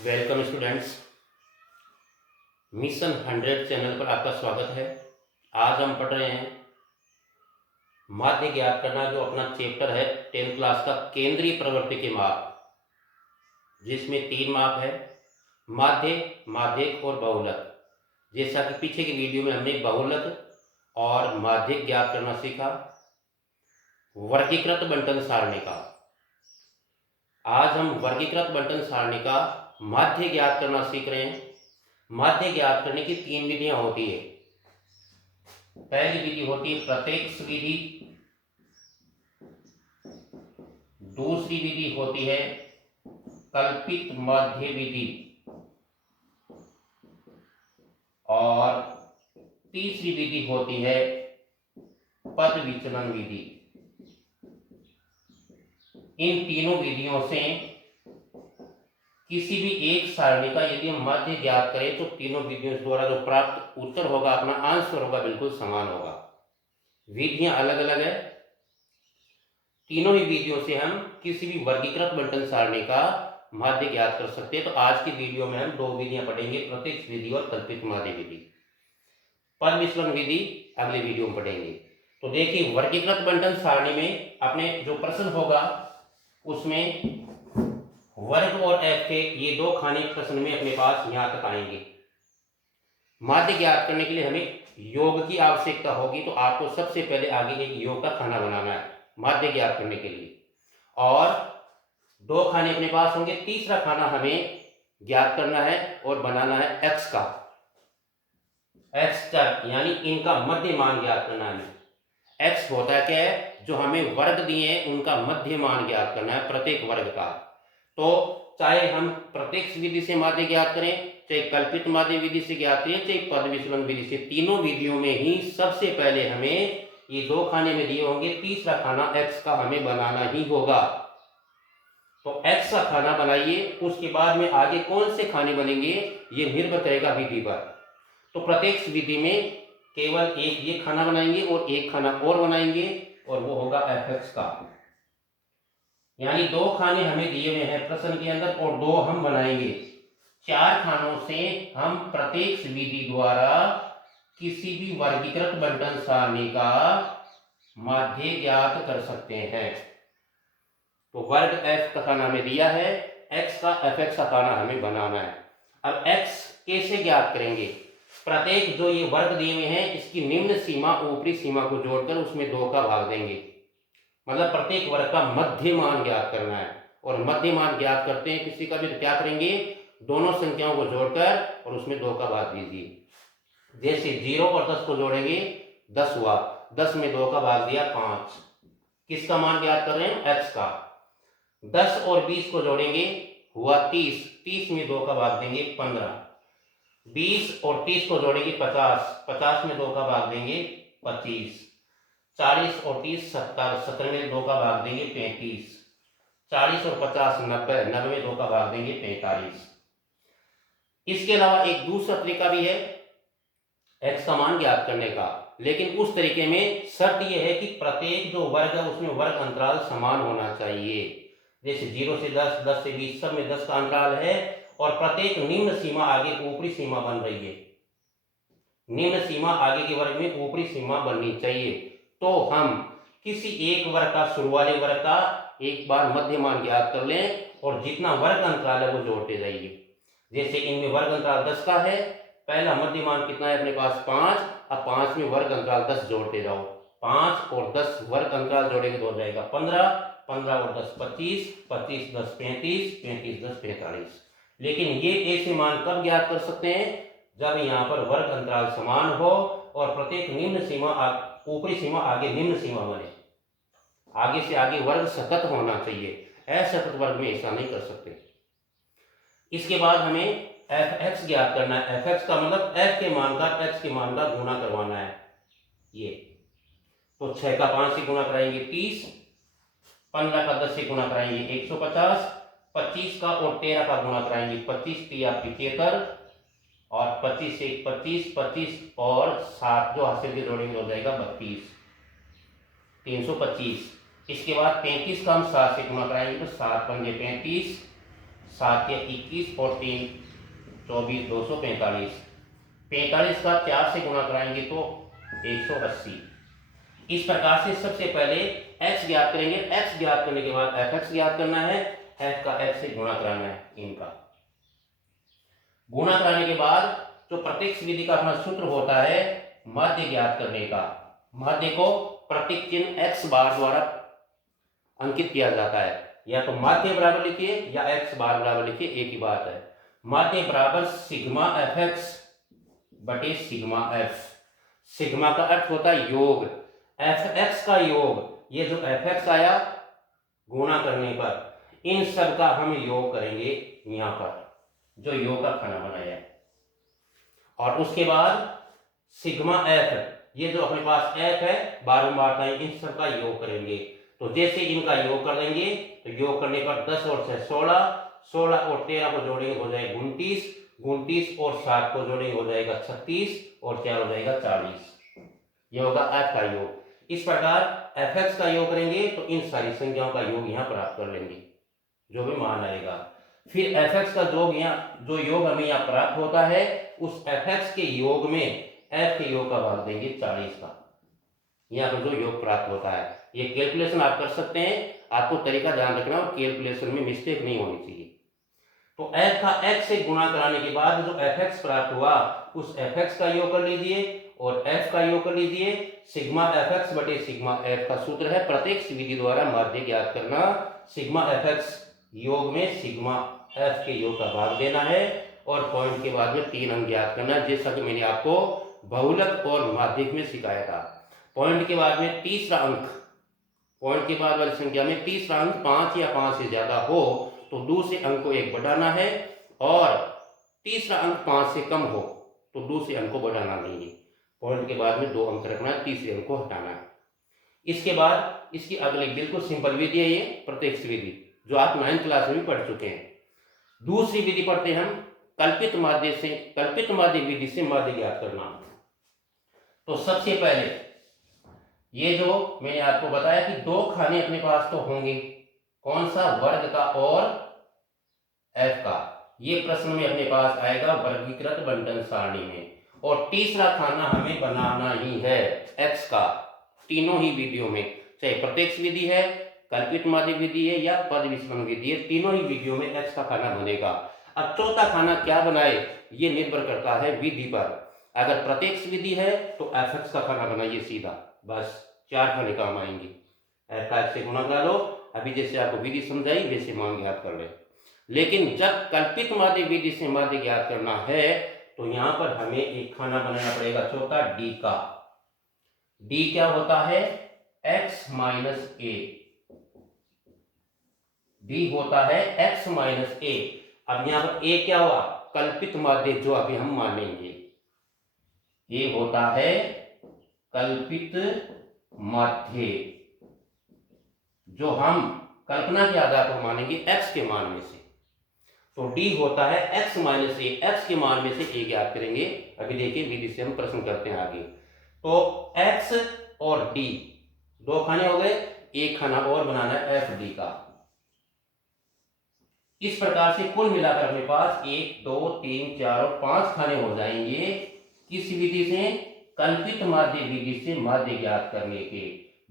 Welcome students. Mission 100 channel पर आपका स्वागत है। आज हम पढ़ रहे हैं माध्य ज्ञात करना, जो अपना चैप्टर है 10th क्लास का केंद्रीय प्रवृत्ति के माप, जिसमें 3 माप है: माध्य, माध्यक और बहुलक। जैसा कि पीछे की वीडियो में हमने बहुलक और माध्यक ज्ञात करना सीखा, वर्गीकृत बंटन सारणी का। आज हम वर्गीकृत बंटन सारणी का माध्य ज्ञात करना सीख रहे हैं। माध्य ज्ञात करने की 3 विधियां होती है। पहली विधि होती है प्रत्यक्ष विधि, दूसरी विधि होती है कल्पित माध्य विधि और तीसरी विधि होती है पद विचलन विधि। इन तीनों विधियों से किसी भी एक सारणी का यदि हम माध्य ज्ञात करें तो तीनों विधियों द्वारा जो प्राप्त उत्तर होगा, अपना आंसर होगा, बिल्कुल समान होगा। विधियां अलग अलग है। तीनों ही विधियों से हम किसी भी वर्गीकृत बंटन सारणी का माध्य ज्ञात कर सकते हैं। तो आज की वीडियो में हम 2 विधियां पढ़ेंगे, प्रत्यक्ष विधि और कल्पित माध्य विधि। पद विचलन विधि अगले वीडियो में पढ़ेंगे। तो देखिए, वर्गीकृत बंटन सारणी में अपने जो प्रश्न होगा उसमें वर्ग और एफ के ये 2 खाने प्रश्न में अपने पास यहां तक आएंगे। माध्य ज्ञात करने के लिए हमें योग की आवश्यकता होगी, तो आपको सबसे पहले आगे एक योग का खाना बनाना है माध्य ज्ञात करने के लिए, और 2 खाने अपने पास होंगे। तीसरा खाना हमें ज्ञात करना है और बनाना है एक्स का, एक्स चर, यानी इनका मध्य मान ज्ञात करना है हमें। एक्स होता है क्या है, जो हमें वर्ग दिए हैं उनका मध्य मान ज्ञात करना है प्रत्येक वर्ग का। तो चाहे हम प्रत्यक्ष विधि से माध्य ज्ञात करें, चाहे कल्पित माध्य विधि से ज्ञात करें, चाहे पद विचलन विधि से, तीनों विधियों में ही सबसे पहले हमें ये 2 खाने में दिए होंगे, तीसरा खाना एक्स का हमें बनाना ही होगा। तो एक्स का खाना बनाइए, उसके बाद में आगे कौन से खाने बनेंगे ये निर्भर करेगा विधि पर। तो प्रत्यक्ष विधि में केवल एक ये खाना बनाएंगे और एक खाना और बनाएंगे, और वो होगा एफ एक्स का। यानी 2 खाने हमें दिए हुए हैं प्रश्न के अंदर और 2 हम बनाएंगे। 4 खानों से हम प्रत्यक्ष विधि द्वारा किसी भी वर्गीकृत बंटन सारणी का माध्य ज्ञात कर सकते हैं। तो वर्ग एफ का खाना हमें दिया है, एक्स का एफ एक्स का खाना हमें बनाना है। अब एक्स कैसे ज्ञात करेंगे? प्रत्येक जो ये वर्ग दिए हुए हैं इसकी निम्न सीमा ऊपरी सीमा को जोड़कर उसमें 2 का भाग देंगे। मतलब प्रत्येक वर्ग का मध्य मान ज्ञात करना है, और मध्य मान ज्ञात करते हैं किसी का भी, तो क्या करेंगे, दोनों संख्याओं को जोड़कर और उसमें 2 का भाग दीजिए। जैसे 0 और 10 को जोड़ेंगे 10 हुआ, 10 में 2 का भाग दिया 5। किसका मान ज्ञात कर रहे हैं? एक्स का। 10 और 20 को जोड़ेंगे हुआ 30, 30 में 2 का भाग देंगे 15। 20 और 30 को जोड़ेंगे 50, 50 में 2 का भाग देंगे 25। 40 और 30 70, 70 में 2 का भाग देंगे 35। 40 और 50 90, 90 में 2 का भाग देंगे 45। इसके अलावा एक दूसरा तरीका भी है एक्स का मान ज्ञात करने का, लेकिन उस तरीके में शर्त यह है कि प्रत्येक जो वर्ग है उसमें वर्ग अंतराल समान होना चाहिए। जैसे 0 से 10, 10 से 20, सब में 10 का अंतराल है, और प्रत्येक निम्न सीमा आगे ऊपरी सीमा बन रही है। निम्न सीमा आगे के वर्ग में ऊपरी सीमा बननी चाहिए। तो हम किसी एक वर्ग का, शुरू वाले वर्ग का एक बार मध्य मान ज्ञात कर लें, और जितना वर्ग अंतराल है वो जोड़ते जाइए। जैसे इनमें वर्ग अंतराल 10 का है, पहला मध्य मान कितना है अपने पास? 5। अब 5 में वर्ग अंतराल 10 जोड़ते जाओ, 5 और 10 वर्ग अंतराल जोड़ेंगे तो हो जाएगा 15, 15 और 10 25, 25 10 35, 35 10 45। लेकिन ये ऐसे मान कब ज्ञात कर सकते हैं? जब यहाँ पर वर्ग अंतराल समान हो और प्रत्येक निम्न सीमा ऊपरी सीमा आगे निम्न सीमा बने। आगे से आगे वर्ग सतत होना चाहिए, असतत वर्ग में ऐसा नहीं कर सकते। इसके बाद हमें एफ एक्स ज्ञात करना है। एफ एक्स का मतलब एफ के मान का एक्स के मान का गुणा करवाना है। ये तो 6 का 5 से गुणा कराएंगे 30, 15 का 10 से गुणा कराएंगे 150, 25 का और 13 का गुणा कराएंगे 25 तिया 75, और 25 से 25, 25 और 7 जो हासिल के जोड़ेंगे हो जाएगा 32, 325। इसके बाद 35 का हम 7 से गुणा कराएंगे तो 7 पंजे 35, 7 या 21 और 3 24 245। 45 का 4 से गुणा कराएंगे तो 180। इस प्रकार से सबसे पहले x ज्ञात करेंगे। x ज्ञात करने के बाद fx ज्ञात करना है, f का f से गुणा कराना है। इनका गुणा कराने के बाद जो प्रत्यक्ष विधि का अपना सूत्र होता है माध्य ज्ञात करने का, माध्य को प्रतीक चिन्ह x बार द्वारा अंकित किया जाता है। या तो माध्य बराबर लिखिए या x बार बराबर लिखिए, एक ही बात है। माध्य बराबर सिग्मा fx बटे सिग्मा f। सिग्मा का अर्थ होता है योग, fx का योग, ये जो fx आया गुणा करने पर इन सब का हम योग करेंगे यहां पर जो योग का खाना बनाया है। और उसके बाद सिग्मा f, ये जो अपने पास f है बारंबार इन सब का योग करेंगे। तो जैसे इनका योग कर देंगे तो योग करने पर 10 और 6 16, 16 और 13 को जोड़ेंगे हो जाएगा 29, 29 और 7 को जोड़ेंगे हो जाएगा 36 और 4 हो जाएगा 40। ये होगा f का योग। इस प्रकार fx का योग करेंगे तो इन सारी संख्याओं का योग यहाँ प्राप्त कर लेंगे जो भी मान आएगा। फिर fx का जो योग हमें यहाँ प्राप्त होता है उस fx के योग में f के योग का भाग देंगे 40 का। यहाँ पर जो योग प्राप्त होता है ये कैलकुलेशन आप कर सकते हैं, आपको तरीका ध्यान रखना और कैलकुलेशन में मिस्टेक नहीं होनी चाहिए। तो f का x से गुणा कराने के बाद जो fx प्राप्त हुआ उस fx का योग कर लीजिए और f का योग कर लीजिए। सिग्मा fx बटे सिग्मा f का सूत्र है प्रत्यक्ष विधि द्वारा माध्य ज्ञात करना। सिग्मा fx योग में सिग्मा f के योग का भाग देना है और पॉइंट के बाद में 3 अंक ज्ञात करना है, जैसा कि मैंने आपको बहुलक और माध्यिक में सिखाया था। पॉइंट के बाद में तीसरा अंक, पॉइंट के बाद वाली संख्या में तीसरा अंक 5 या 5 से ज्यादा हो तो दूसरे अंक को 1 बढ़ाना है और तीसरा अंक 5 से कम हो तो दूसरे अंक को बढ़ाना नहीं है। पॉइंट के बाद में 2 अंक रखना है, तीसरे अंक को हटाना है। इसके बाद इसकी अगली बिल्कुल सिंपल विधि है ये प्रत्यक्ष विधि जो आप 9th क्लास में भी पढ़ चुके हैं। दूसरी विधि पढ़ते हैं हम कल्पित माध्य विधि से माध्य ज्ञात करना। तो सबसे पहले ये जो मैंने आपको बताया कि 2 खाने अपने पास तो होंगे, कौन सा, वर्ग का और f का। ये प्रश्न में अपने पास आएगा वर्गीकृत बंटन सारणी में। और तीसरा खाना हमें बनाना ही है x का, तीनों ही विधियों में, चाहे प्रत्यक्ष विधि है, कल्पित माध्य विधि है या पद विचलन विधि है, तीनों ही विधियों में x का खाना बनेगा। अब चौथा खाना क्या बनाए ये निर्भर करता है विधि पर। अगर प्रत्यक्ष विधि है तो fx का खाना बनाइए सीधा, बस 4 खाने काम आएंगे। f का x से गुणा करा लो, अभी जैसे आपको विधि समझाई वैसे मान ज्ञात कर ले। लेकिन जब कल्पित माध्य विधि से माध्य ज्ञात करना है तो यहाँ पर हमें एक खाना बनाना पड़ेगा चौथा d का। d क्या होता है, x माइनस a। d होता है x माइनस a। अब यहाँ पर a क्या हुआ, कल्पित माध्य जो अभी हम मानेंगे। a होता है कल्पित माध्य जो हम कल्पना के आधार पर मानेंगे x के मान में से। तो d होता है x माइनस a, x के मान में से a ज्ञात करेंगे। अभी देखिए विधि से हम प्रश्न करते हैं आगे। तो x और d 2 खाने हो गए, एक खाना और बनाना है f d का। इस प्रकार से कुल मिलाकर अपने पास 1 2 3 4 और 5 खाने हो जाएंगे। किस विधि से, कल्पित माध्य विधि से माध्य ज्ञात करने के।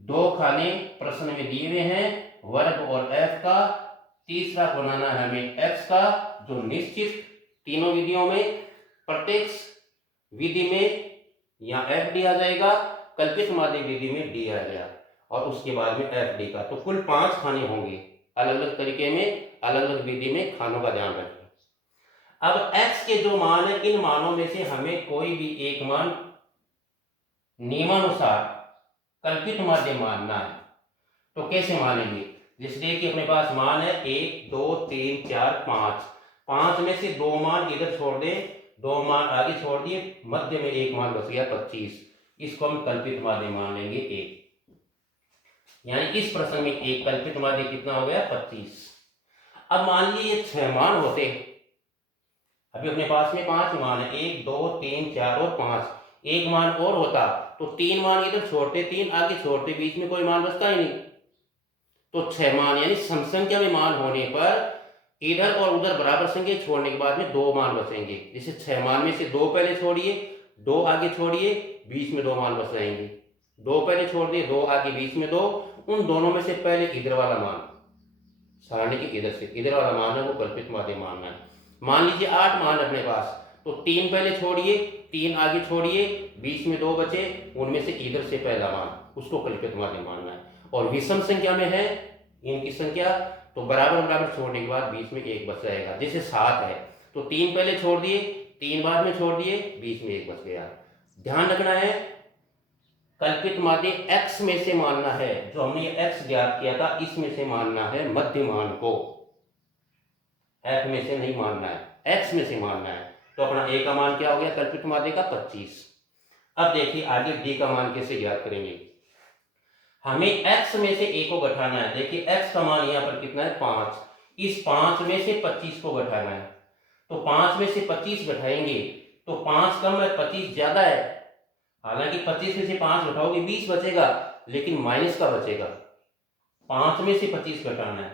2 खाने प्रश्न में दिए हुए हैं, वर्ग और f का। तीसरा बनाना है हमें x का जो निश्चित तीनों विधियों में, प्रत्यक्ष विधि में यहाँ f d आ जाएगा, कल्पित माध्य विधि में d आ गया और उसके बाद में f d का। तो कुल 5 खाने होंगे, अलग अलग तरीके में अलग अलग विधि में खानों का ध्यान रखें। अब x के जो मान है इन मानों में से हमें कोई भी एक मान नियमानुसार कल्पित माध्य मानना है। तो कैसे मानेंगे, जैसे कि अपने पास मान है 1 2 3 4 5, 5 में से 2 मान इधर छोड़ दे, 2 मान आगे छोड़ दिए, मध्य में एक मान बच गया 25। इसको हम कल्पित माध्य मान लेंगे 1। यानी इस प्रश्न में एक कल्पित माध्य कितना हो गया 25। अब मान लीजिए 6 मान होते, अभी अपने पास में 5 मान है, 1 2 3 4 और 5, एक मान और होता तो 3 मान इधर छोड़ते, 3 आगे छोड़ते, बीच में कोई मान बचता ही नहीं। तो 6 मान यानी सम संख्या में मान होने पर इधर और उधर बराबर संख्या छोड़ने के बाद में 2 मान बचेंगे। जैसे 6 मान में से 2 पहले छोड़िए, 2 आगे छोड़िए, बीच में 2 मान बच जाएंगे। 2 पहले छोड़ दिए, 2 आगे, बीच में 2। उन दोनों में से पहले इधर वाला मान, सारणी के इधर से इधर वाला मान है वो कल्पित माध्य मानना है। मान लीजिए 8 मान अपने पास, तो 3 पहले छोड़िए, 3 आगे छोड़िए, बीच में 2 बचे, उनमें से इधर से पहला मान उसको कल्पित माध्य मानना है। और विषम संख्या में है इनकी संख्या, तो बराबर बराबर छोड़ने के बाद बीच में 1 बच जाएगा। जैसे 7 है तो 3 पहले छोड़ दिए, 3 बाद में छोड़ दिए, बीच में 1 बच गया। ध्यान रखना है कल्पित माध्य x में से मानना है, जो हमने ये x ज्ञात किया था इसमें से मानना है मध्य मान को, f में से नहीं मानना है, x में से मानना है। तो अपना a का मान क्या हो गया कल्पित माध्य का 25। अब देखिए आगे d का मान कैसे ज्ञात करेंगे। हमें x में से a को घटाना है। देखिए x का मान यहाँ पर कितना है 5, इस 5 में से 25 को घटाना है। तो 5 में से 25 घटाएंगे तो 5 कम है 25 ज्यादा है। हालांकि 25 में से 5 घटाओगे 20 बचेगा, लेकिन माइनस का बचेगा। 5 में से 25 घटाना है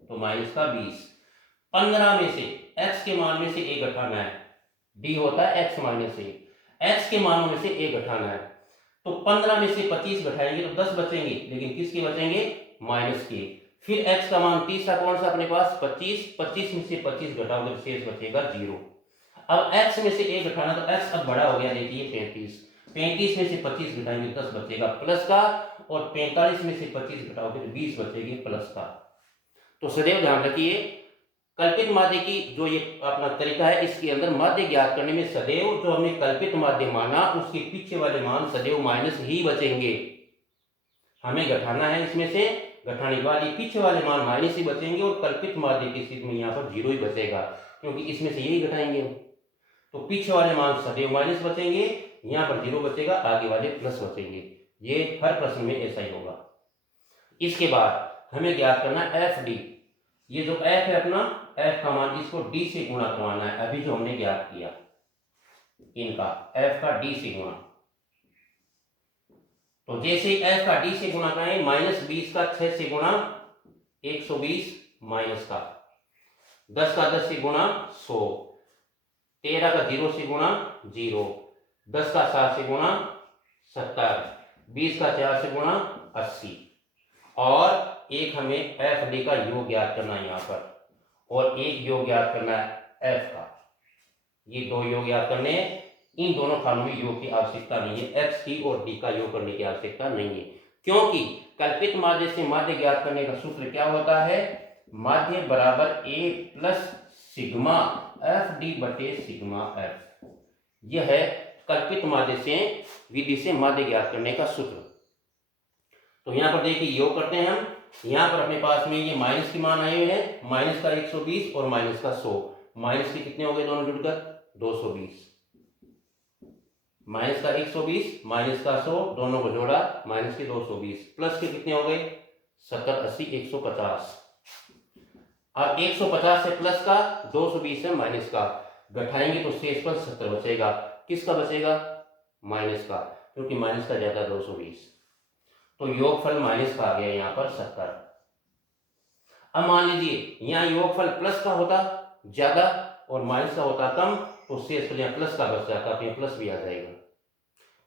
तो माइनस का 20। 15 में से x के मान में से a घटाना है, d होता है x माइनस a, x के मानों में से a घटाना है। तो 15 में से 25 घटाएंगे तो 10 बचेंगे, लेकिन किसके बचेंगे माइनस के। फिर x का मान तीसरा कौन सा अपने पास 25, 25 में से 25 घटाओगे तो शेष बचेगा 0। अब x में से a घटाना, तो x अब बड़ा हो गया, देखिए 35, 35 में से 25 घटाएंगे 10 बचेगा प्लस का, और 45 में से 25 घटाओगे तो 20 बचेगी प्लस का। तो सदैव ध्यान रखिए कल्पित माध्य की जो ये अपना तरीका है, इसके अंदर माध्य ज्ञात करने में सदैव जो हमने कल्पित माध्य माना उसके पीछे वाले मान सदैव माइनस ही बचेंगे। हमें घटाना है, इसमें से घटाने के बाद ये पीछे वाले मान माइनस ही बचेंगे, और कल्पित माध्य की स्थिति में यहाँ पर 0 ही बचेगा, क्योंकि इसमें से यही घटाएंगे। तो पीछे वाले मान सदैव माइनस बचेंगे, यहाँ पर 0 बचेगा, आगे वाले प्लस बचेंगे। ये हर प्रश्न में ऐसा ही होगा। इसके बाद हमें ज्ञात करना है एफ डी। ये जो एफ है अपना, एफ का मान इसको डी से गुणा करवाना है। अभी जो हमने ज्ञात किया इनका एफ का डी से गुणा, तो जैसे एफ का डी से गुणा करें, -20 का 6 से गुणा 120, माइनस का 10 का 10 से गुणा 100, 13 का 0 से गुणा 0, 10 का 7 से गुणा 70, 20 का 4 से गुणा 80, और एक हमें एफ डी का योग ज्ञात करना है यहाँ पर, और एक योग ज्ञात करना है एफ का। ये 2 योग ज्ञात करने हैं। इन दोनों खानों में योग की आवश्यकता नहीं है, एक्स टी और डी का योग करने की आवश्यकता नहीं है, क्योंकि कल्पित माध्य से माध्य ज्ञात करने का सूत्र क्या होता है, माध्य बराबर ए प्लस सिग्मा एफ डी बटे सिग्मा एफ। यह है कल्पित माध्य से विधि से माध्य ज्ञात करने का सूत्र। तो यहाँ पर देखिए योग करते हैं हम। यहाँ पर अपने पास में ये माइनस के मान आए हुए हैं, माइनस का 120 और माइनस का 100। माइनस के कितने हो गए दोनों जुड़कर 220, माइनस का 120 माइनस का 100 दोनों को जोड़ा माइनस के 220, प्लस के कितने हो गए 70, 80, 150। अब 150 से प्लस का 220 है माइनस का, घटाएंगे तो शेष पर 70 बचेगा। किसका बचेगा माइनस का, क्योंकि माइनस का ज्यादा 220। तो योगफल माइनस का आ गया यहाँ पर 70। अब मान लीजिए यहाँ योगफल प्लस का होता ज्यादा और माइनस का होता कम, तो शेषफल यहाँ प्लस का बच जाता, तो यहाँ प्लस भी आ जाएगा।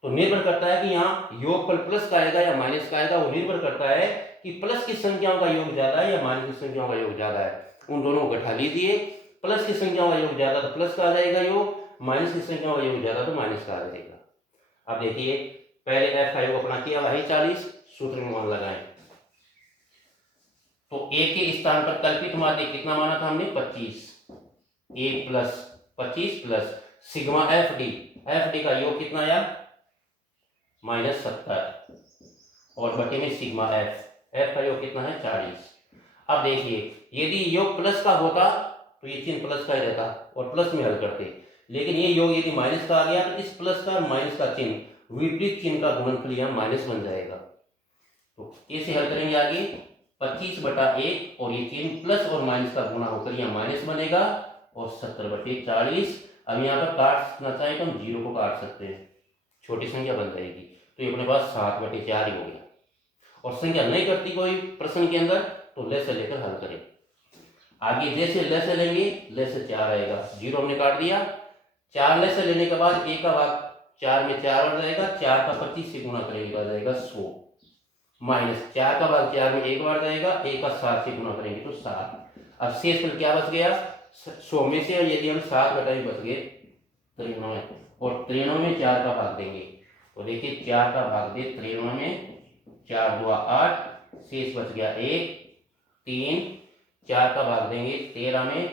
तो निर्भर करता है कि यहाँ योगफल प्लस का आएगा या माइनस का आएगा, वो निर्भर करता है कि प्लस की संख्याओं का योग ज्यादा है या माइनस की संख्याओं का योग ज्यादा है। उन दोनों को घटा लीजिए, प्लस की संख्याओं का योग ज्यादा तो प्लस का आ जाएगा योग, माइनस की संख्याओं का योग ज्यादा तो माइनस का आ जाएगा। अब देखिए पहले एफ का योग अपना किया वही 40, सूत्र में मान लगाएं। तो ए के स्थान पर कल्पित माध्य कितना माना था हमने 25, A plus 25 plus sigma F D का योग कितना आया -70, और बटे में सिग्मा एफ का योग कितना है 40। अब देखिए यदि योग प्लस का होता तो ये चिन्ह प्लस का ही रहता और प्लस में हल करते, लेकिन ये योग यदि माइनस का आ गया तो इस प्लस का माइनस का चिन्ह विपरीत चिन्ह का गुणनफल यहाँ माइनस बन जाएगा। तो इसे हल करेंगे आगे 25/1 और ये चिन्ह प्लस और माइनस का गुणा होकर यहाँ माइनस बनेगा और 70/40। अब यहाँ पर काटना चाहे तो हम 0 को काट सकते हैं, छोटी संख्या बन जाएगी, तो ये अपने पास 7/4 ही हो गया। और संख्या नहीं करती कोई प्रश्न के अंदर तो ले से लेकर हल करें। आगे जैसे ल से लेंगे, ल से 4 आएगा, 0 हमने काट दिया। 4 ल से लेने के बाद a का भाग 4 में 4 बार जाएगा, 4 का 25 से गुणा करेंगे तो आ जाएगा 100, माइनस 4 का भाग 4 में 1 बार जाएगा, a का 7 से गुणा करेंगे तो 7। अब शेष पर क्या बच गया, 100 में से यदि हम 7 घटाएं बच गए 93, और 93 में 4 का भाग देंगे तो देखिए 4 का भाग दे 93 में, 4 2 8, शेष बच गया 1 3, 4 का भाग देंगे 13 में,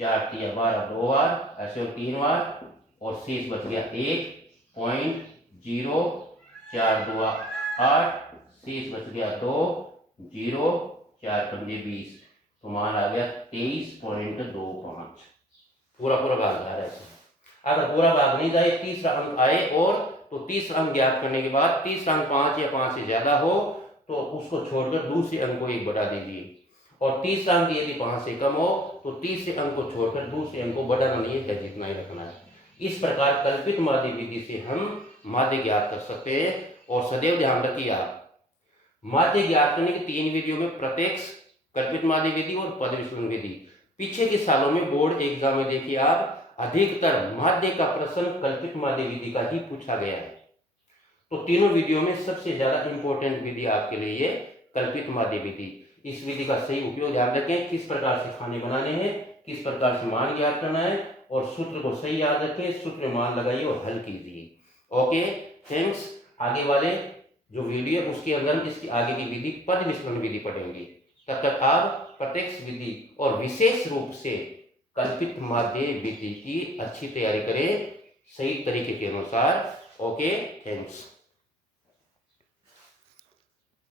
4 3 12 2 बार, ऐसे 3 बार, और शेष बच गया 1.0, 4 2 8, शेष बच गया 2 0, 4 पंजे 20, तो मान आ गया 23.25। पूरा पूरा भाग जा रहा है। अगर पूरा भाग नहीं जाए, तीसरा अंक आए और तो तीसरा अंक ज्ञात करने के बाद तीसरा अंक 5 या 5 से ज्यादा हो तो उसको छोड़कर दूसरे अंक को 1 बढ़ा दीजिए, और तीसरा अंक यदि 5 से कम हो तो तीसरे अंक को छोड़कर दूसरे अंक को बढ़ाना नहीं है, जितना ही रखना है। इस प्रकार कल्पित माध्य विधि से हम माध्य ज्ञात कर सकते हैं। और सदैव ध्यान रखिए आप, माध्य ज्ञात करने की 3 विधियों में प्रत्यक्ष, कल्पित माध्य विधि और पद विचलन विधि। पीछे के सालों में बोर्ड एग्जाम में देखिए आप, अधिकतर माध्य का प्रश्न कल्पित माध्य विधि का ही पूछा गया है। तो तीनों विधियों में सबसे ज्यादा इंपॉर्टेंट विधि आपके लिए ये कल्पित माध्य विधि। इस विधि का सही उपयोग ध्यान रखें, किस प्रकार से खाने बनाने हैं, किस प्रकार से मान ज्ञात करना है, और सूत्र को सही याद रखें, सूत्र मान लगाइए और हल कीजिए। Okay, thanks. आगे वाले जो वीडियो है उसके अंदर हम इसकी आगे की विधि पद विचलन विधि पढ़ेंगे। तब तक आप प्रत्यक्ष विधि और विशेष रूप से कल्पित माध्य विधि की अच्छी तैयारी करें, सही तरीके के अनुसार। Okay, thanks.